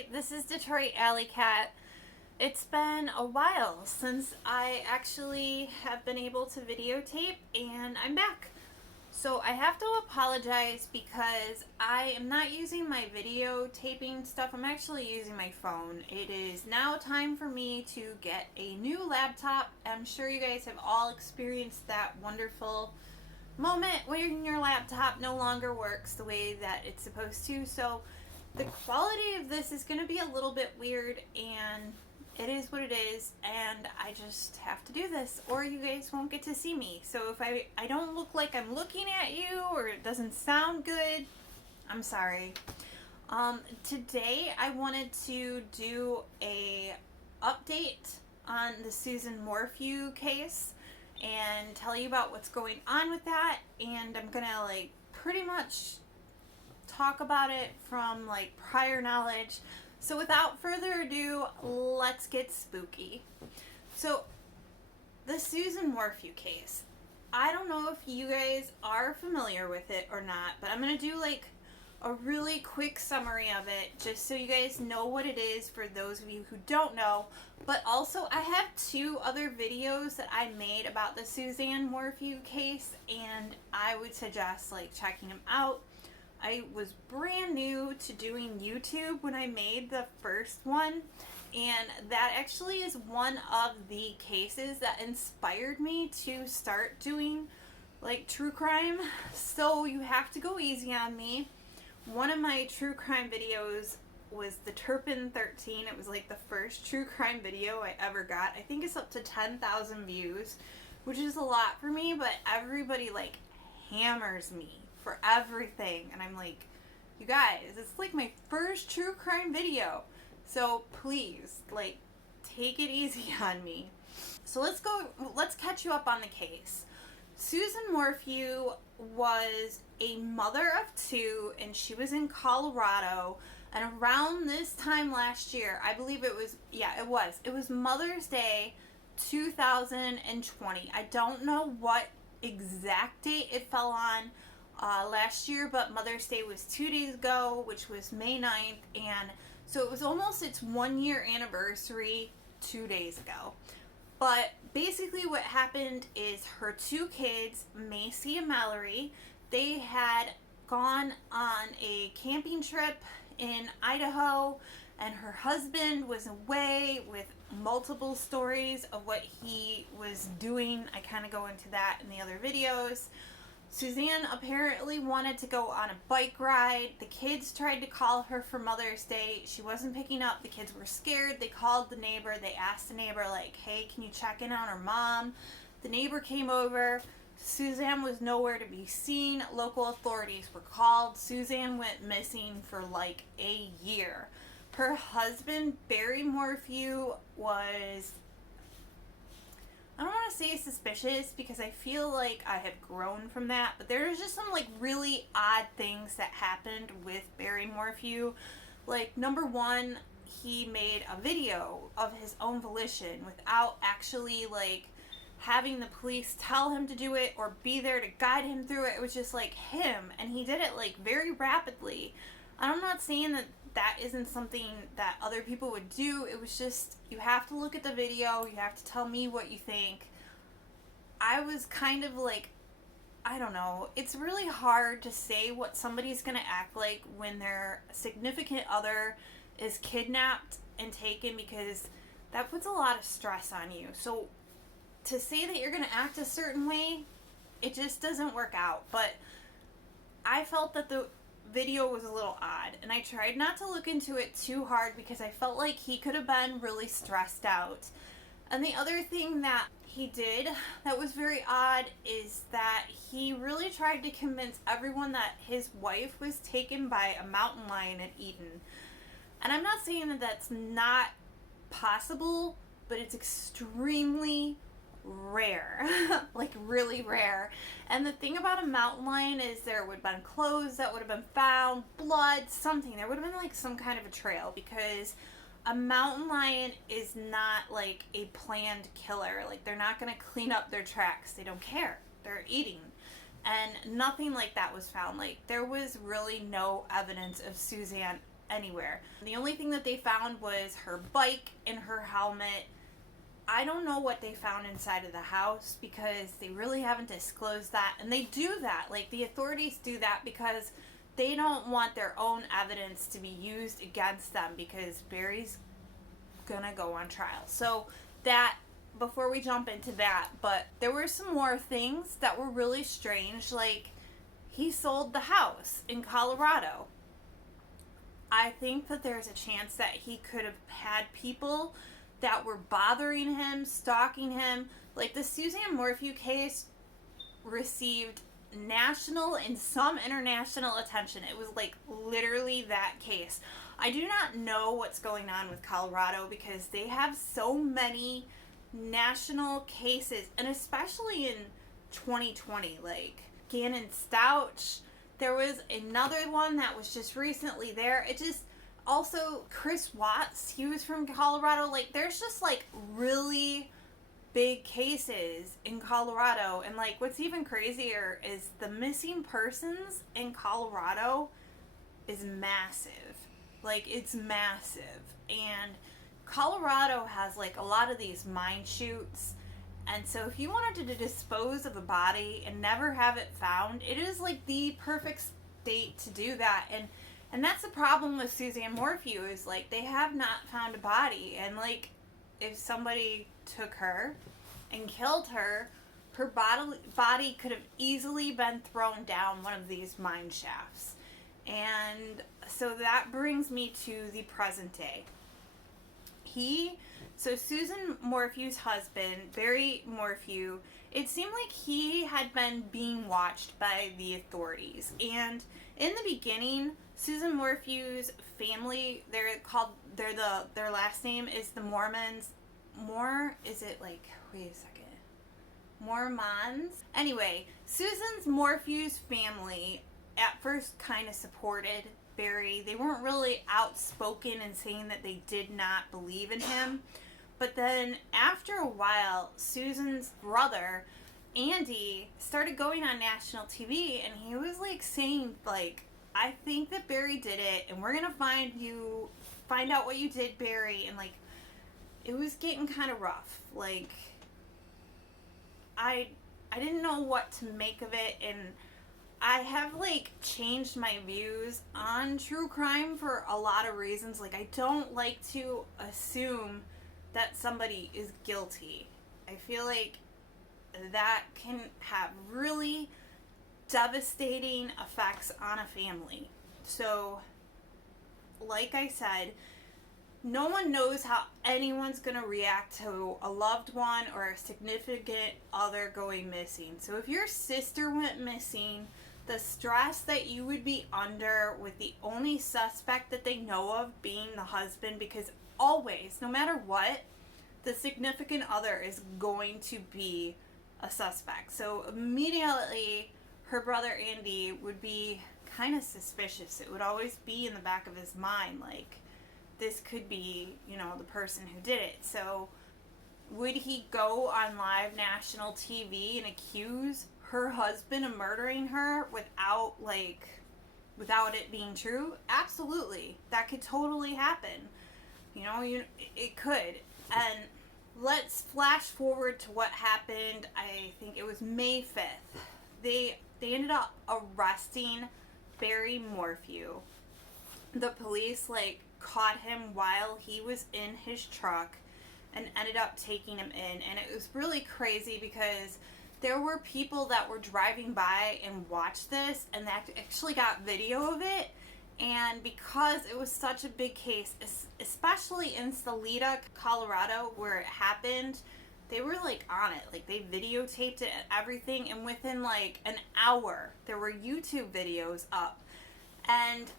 Detroit. This is Detroit Allycat. It's been a while since I actually have been able to videotape, and I'm back. So I have to apologize because I am not using my videotaping stuff. I'm actually using my phone. It is now time for me to get a new laptop. I'm sure you guys have all experienced that wonderful moment when your laptop no longer works the way that it's supposed to. So the quality of this is going to be a little bit weird, and it is what it is, and I just have to do this or you guys won't get to see me. So if I don't look like I'm looking at you or it doesn't sound good, I'm sorry. Today I wanted to do a update on the Suzanne Morphew case and tell you about what's going on with that, and I'm gonna pretty much talk about it from prior knowledge. So without further ado, let's get spooky. So the Suzanne Morphew case, I don't know if you guys are familiar with it or not, but I'm gonna do a really quick summary of it just so you guys know what it is for those of you who don't know. But also I have two other videos that I made about the Suzanne Morphew case, and I would suggest checking them out. I was brand new to doing YouTube when I made the first one, and that actually is one of the cases that inspired me to start doing true crime. So you have to go easy on me. One of my true crime videos was the Turpin 13. It was the first true crime video I ever got. I think it's up to 10,000 views, which is a lot for me, but everybody hammers me for everything, and I'm like, you guys, it's my first true crime video, so please take it easy on me. So let's catch you up on the case. Suzanne Morphew was a mother of two, and she was in Colorado, and around this time last year, I believe it was Mother's Day 2020. I don't know what exact date it fell on last year, but Mother's Day was 2 days ago, which was May 9th, and so it was almost its 1 year anniversary 2 days ago. But basically what happened is her two kids, Macy and Mallory, they had gone on a camping trip in Idaho, and her husband was away with multiple stories of what he was doing. I kind of go into that in the other videos. Suzanne apparently wanted to go on a bike ride. The kids tried to call her for Mother's Day. She wasn't picking up. The kids were scared. They called the neighbor. They asked the neighbor, hey, can you check in on her mom? The neighbor came over. Suzanne was nowhere to be seen. Local authorities were called. Suzanne went missing for a year. Her husband, Barry Morphew, was, I don't want to say suspicious because I feel like I have grown from that, but there's just some really odd things that happened with Barry Morphew. Number one, he made a video of his own volition without actually having the police tell him to do it or be there to guide him through it. It was just him, and he did it very rapidly. I'm not saying that isn't something that other people would do. It was just, you have to look at the video, you have to tell me what you think. I was kind of I don't know, it's really hard to say what somebody's gonna act like when their significant other is kidnapped and taken, because that puts a lot of stress on you. So to say that you're gonna act a certain way, it just doesn't work out. But I felt that the video was a little odd, and I tried not to look into it too hard because I felt like he could have been really stressed out. And the other thing that he did that was very odd is that he really tried to convince everyone that his wife was taken by a mountain lion in Eden. And I'm not saying that that's not possible, but it's extremely rare. Really rare. And the thing about a mountain lion is there would have been clothes that would have been found, blood, something. There would have been some kind of a trail, because a mountain lion is not a planned killer. They're not going to clean up their tracks. They don't care. They're eating. And nothing like that was found. There was really no evidence of Suzanne anywhere. The only thing that they found was her bike and her helmet. I don't know what they found inside of the house because they really haven't disclosed that. And they do that, like the authorities do that because they don't want their own evidence to be used against them because Barry's gonna go on trial. So that, before we jump into that, but there were some more things that were really strange, like he sold the house in Colorado. I think that there's a chance that he could have had people that were bothering him, stalking him. Like the Suzanne Morphew case received national and some international attention. It was like literally that case. I do not know what's going on with Colorado because they have so many national cases, and especially in 2020, like Gannon Stouch. There was another one that was just recently there. It just, also Chris Watts, he was from Colorado. Like there's just like really big cases in Colorado, and like what's even crazier is the missing persons in Colorado is massive. Like it's massive. And Colorado has like a lot of these mine chutes, and so if you wanted to dispose of a body and never have it found, it is like the perfect state to do that. And that's the problem with Suzanne Morphew, is like they have not found a body, and like if somebody took her and killed her, her body could have easily been thrown down one of these mine shafts. And so that brings me to the present day. So Susan Morphew's husband, Barry Morphew, it seemed like he had been being watched by the authorities. And in the beginning, Susan Morphew's family, their last name is the Mormons. Mormons? Anyway, Susan's Morphew's family at first kind of supported Barry. They weren't really outspoken in saying that they did not believe in him. But then after a while, Susan's brother, Andy, started going on national TV, and he was like saying like, I think that Barry did it, and we're gonna find out what you did, Barry. And like, it was getting kind of rough. Like, I didn't know what to make of it, and I have like changed my views on true crime for a lot of reasons. Like, I don't like to assume that somebody is guilty. I feel like that can have really devastating effects on a family. So, like I said, no one knows how anyone's going to react to a loved one or a significant other going missing. So if your sister went missing, the stress that you would be under with the only suspect that they know of being the husband, because always, no matter what, the significant other is going to be a suspect. So immediately, her brother Andy would be kind of suspicious. It would always be in the back of his mind, like, this could be, the person who did it. So would he go on live national TV and accuse her husband of murdering her without it being true? Absolutely. That could totally happen. It could. And let's flash forward to what happened. I think it was May 5th. They ended up arresting Barry Morphew. The police, caught him while he was in his truck and ended up taking him in. And it was really crazy because there were people that were driving by and watched this and that actually got video of it. And because it was such a big case, especially in Salida, Colorado, where it happened, they were on it. They videotaped it and everything. And within an hour, there were YouTube videos up. And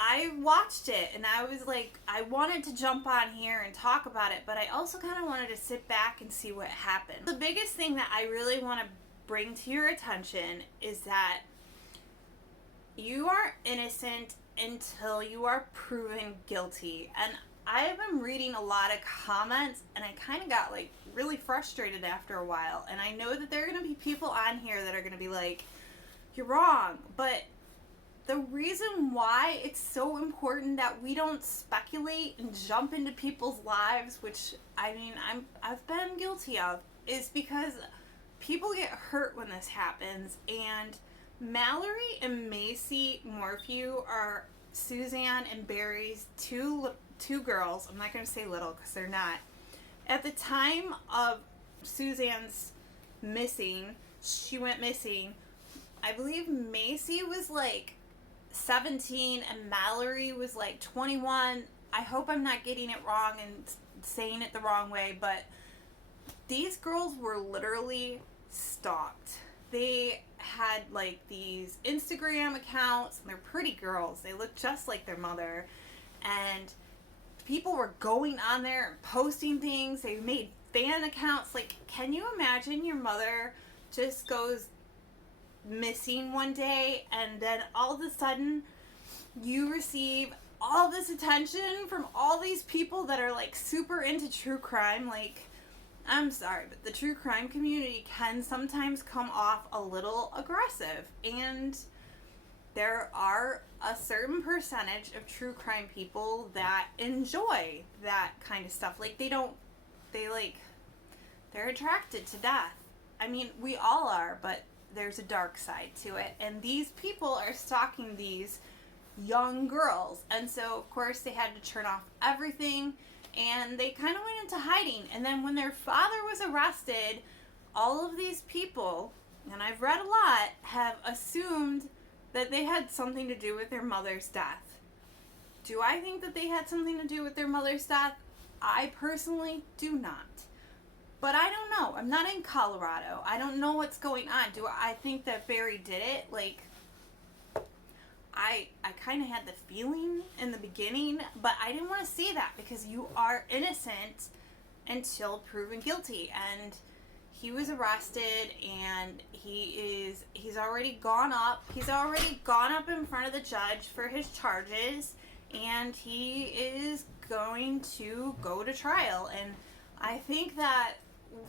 I watched it and I was I wanted to jump on here and talk about it, but I also kind of wanted to sit back and see what happened. The biggest thing that I really want to bring to your attention is that you are innocent until you are proven guilty. And I have been reading a lot of comments and I kind of got really frustrated after a while. And I know that there are going to be people on here that are going to be you're wrong. But the reason why it's so important that we don't speculate and jump into people's lives, which I mean I've been guilty of, is because people get hurt when this happens. And Mallory and Macy Morphew are Suzanne and Barry's two girls. I'm not going to say little because they're not. At the time of Suzanne's missing, she went missing, I believe Macy was like 17 and Mallory was like 21. I hope I'm not getting it wrong and saying it the wrong way, but these girls were literally stalked. They had like these Instagram accounts, and they're pretty girls. They look just like their mother, and people were going on there and posting things. They made fan accounts. Like, can you imagine your mother just goes missing one day, and then all of a sudden you receive all this attention from all these people that are like super into true crime? Like, I'm sorry, but the true crime community can sometimes come off a little aggressive, and there are a certain percentage of true crime people that enjoy that kind of stuff. Like, they're attracted to death. I mean, we all are, but there's a dark side to it, and these people are stalking these young girls, and so of course they had to turn off everything, and they kind of went into hiding. And then when their father was arrested, all of these people, and I've read a lot, have assumed that they had something to do with their mother's death. Do I think that they had something to do with their mother's death? I personally do not. But I don't know. I'm not in Colorado. I don't know what's going on. Do I think that Barry did it? Like, I kind of had the feeling in the beginning, but I didn't want to see that, because you are innocent until proven guilty. And he was arrested, and he's already gone up. He's already gone up in front of the judge for his charges, and he is going to go to trial. And I think that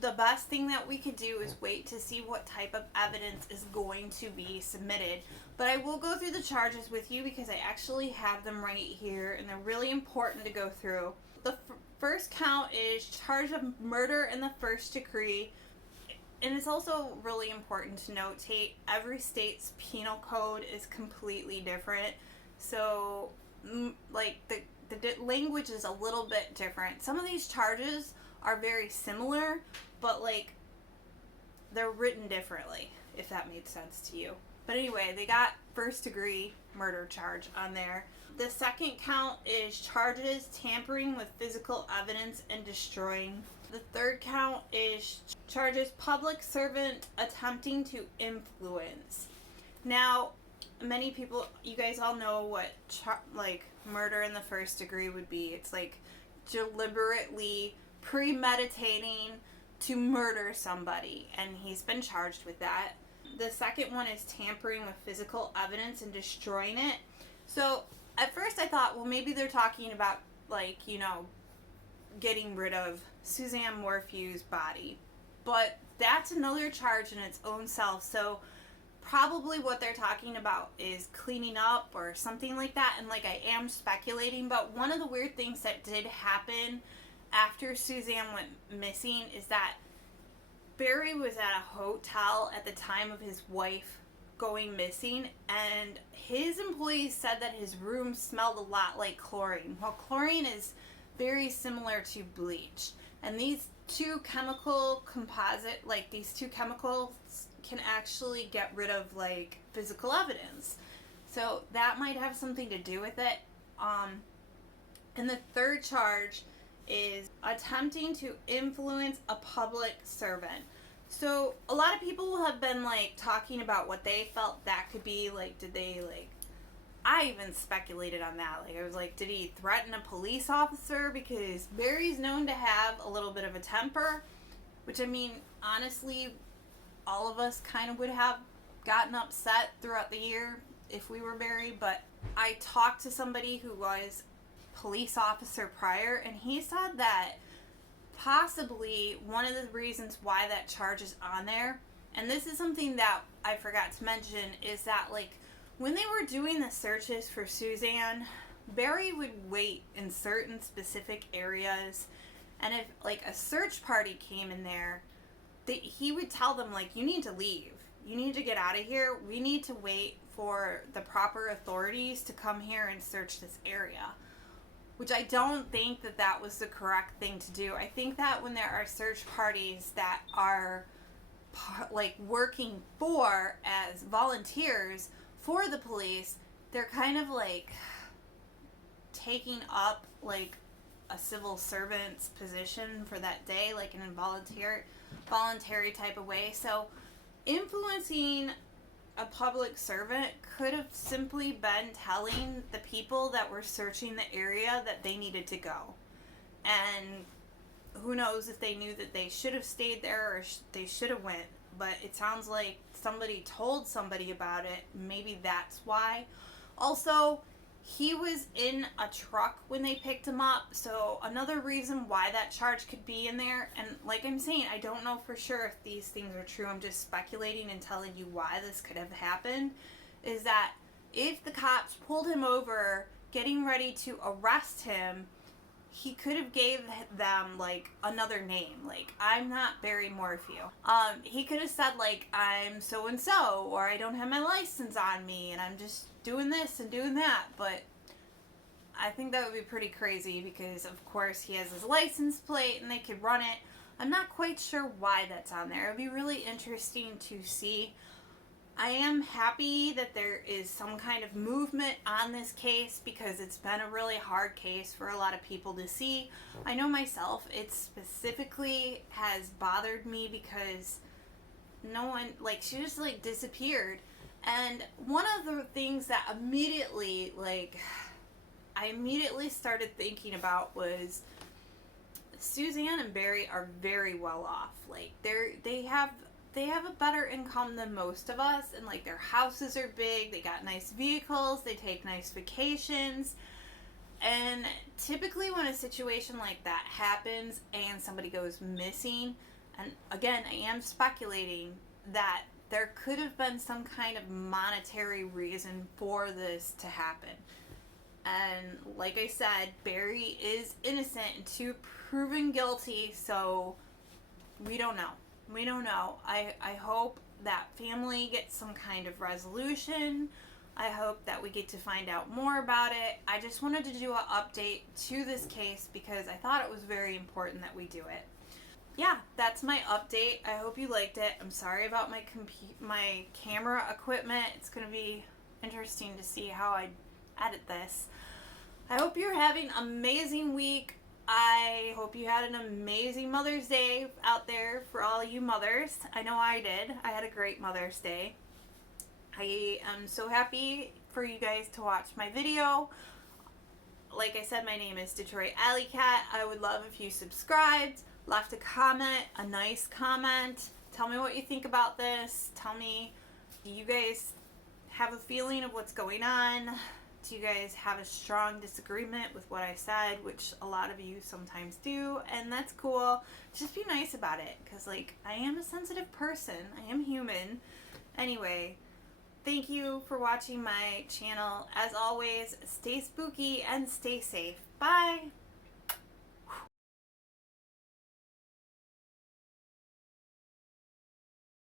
the best thing that we could do is wait to see what type of evidence is going to be submitted. But I will go through the charges with you, because I actually have them right here, and they're really important to go through. The first count is charge of murder in the first degree. And it's also really important to notate, every state's penal code is completely different. So, like, the language is a little bit different. Some of these charges are very similar, but like, they're written differently, if that made sense to you. But anyway, they got first degree murder charge on there. The second count is charges tampering with physical evidence and destroying. The third count is charges public servant attempting to influence. Now, many people, you guys all know what murder in the first degree would be. It's like deliberately premeditating to murder somebody, and he's been charged with that. The second one is tampering with physical evidence and destroying it. So at first I thought, well, maybe they're talking about, like, you know, getting rid of Suzanne Morphew's body, but that's another charge in its own self. So probably what they're talking about is cleaning up or something like that. And like, I am speculating, but one of the weird things that did happen after Suzanne went missing is that Barry was at a hotel at the time of his wife going missing, and his employees said that his room smelled a lot like chlorine. Well, chlorine is very similar to bleach, and these two chemicals can actually get rid of like physical evidence. So that might have something to do with it. And the third charge is attempting to influence a public servant. So a lot of people have been like talking about what they felt that could be. Like, did they like, I even speculated on that. Like, I was like, did he threaten a police officer? Because Barry's known to have a little bit of a temper, which, I mean, honestly, all of us kind of would have gotten upset throughout the year if we were Barry. But I talked to somebody who was police officer prior, and he said that possibly one of the reasons why that charge is on there, and this is something that I forgot to mention, is that like When they were doing the searches for Suzanne, Barry would wait in certain specific areas, and if like a search party came in there, he would tell them like, you need to leave. You need to get out of here. We need to wait for the proper authorities to come here and search this area. Which I don't think that that was the correct thing to do. I think that when there are search parties that are like working for as volunteers for the police, they're kind of like taking up like a civil servant's position for that day, like in a voluntary type of way. So influencing a public servant could have simply been telling the people that were searching the area that they needed to go. And who knows if they knew that they should have stayed there or they should have went. But it sounds like somebody told somebody about it. Maybe that's why. Also, he was in a truck when they picked him up, so another reason why that charge could be in there. And like I'm saying, I don't know for sure if these things are true. I'm just speculating and telling you why this could have happened. Is that if the cops pulled him over getting ready to arrest him, he could have gave them like another name, like, I'm not Barry Morphew. He could have said like, I'm so and so, or I don't have my license on me and I'm just doing this and doing that. But I think that would be pretty crazy because of course he has his license plate and they could run it. I'm not quite sure why that's on there. It would be really interesting to see. I am happy that there is some kind of movement on this case because it's been a really hard case for a lot of people to see. I know myself, it specifically has bothered me because no one, like, she just like disappeared. And one of the things that immediately, like, I immediately started thinking about was Suzanne and Barry are very well off. Like, they have a better income than most of us, and like their houses are big, they got nice vehicles, they take nice vacations. And typically when a situation like that happens and somebody goes missing, and again, I am speculating that there could have been some kind of monetary reason for this to happen. And like I said, Barry is innocent to proven guilty, so we don't know. We don't know. I hope that family gets some kind of resolution. I hope that we get to find out more about it. I just wanted to do an update to this case because I thought it was very important that we do it. Yeah, that's my update. I hope you liked it. I'm sorry about my camera equipment. It's going to be interesting to see how I edit this. I hope you're having an amazing week. I hope you had an amazing Mother's Day out there for all you mothers. I know I did. I had a great Mother's Day. I am so happy for you guys to watch my video. Like I said, my name is Detroit Allycat. I would love if you subscribed, left a comment, a nice comment. Tell me what you think about this. Tell me, do you guys have a feeling of what's going on? Do you guys have a strong disagreement with what I said, which a lot of you sometimes do, and that's cool. Just be nice about it, because like, I am a sensitive person. I am human. Anyway, thank you for watching my channel. As always, stay spooky and stay safe. Bye!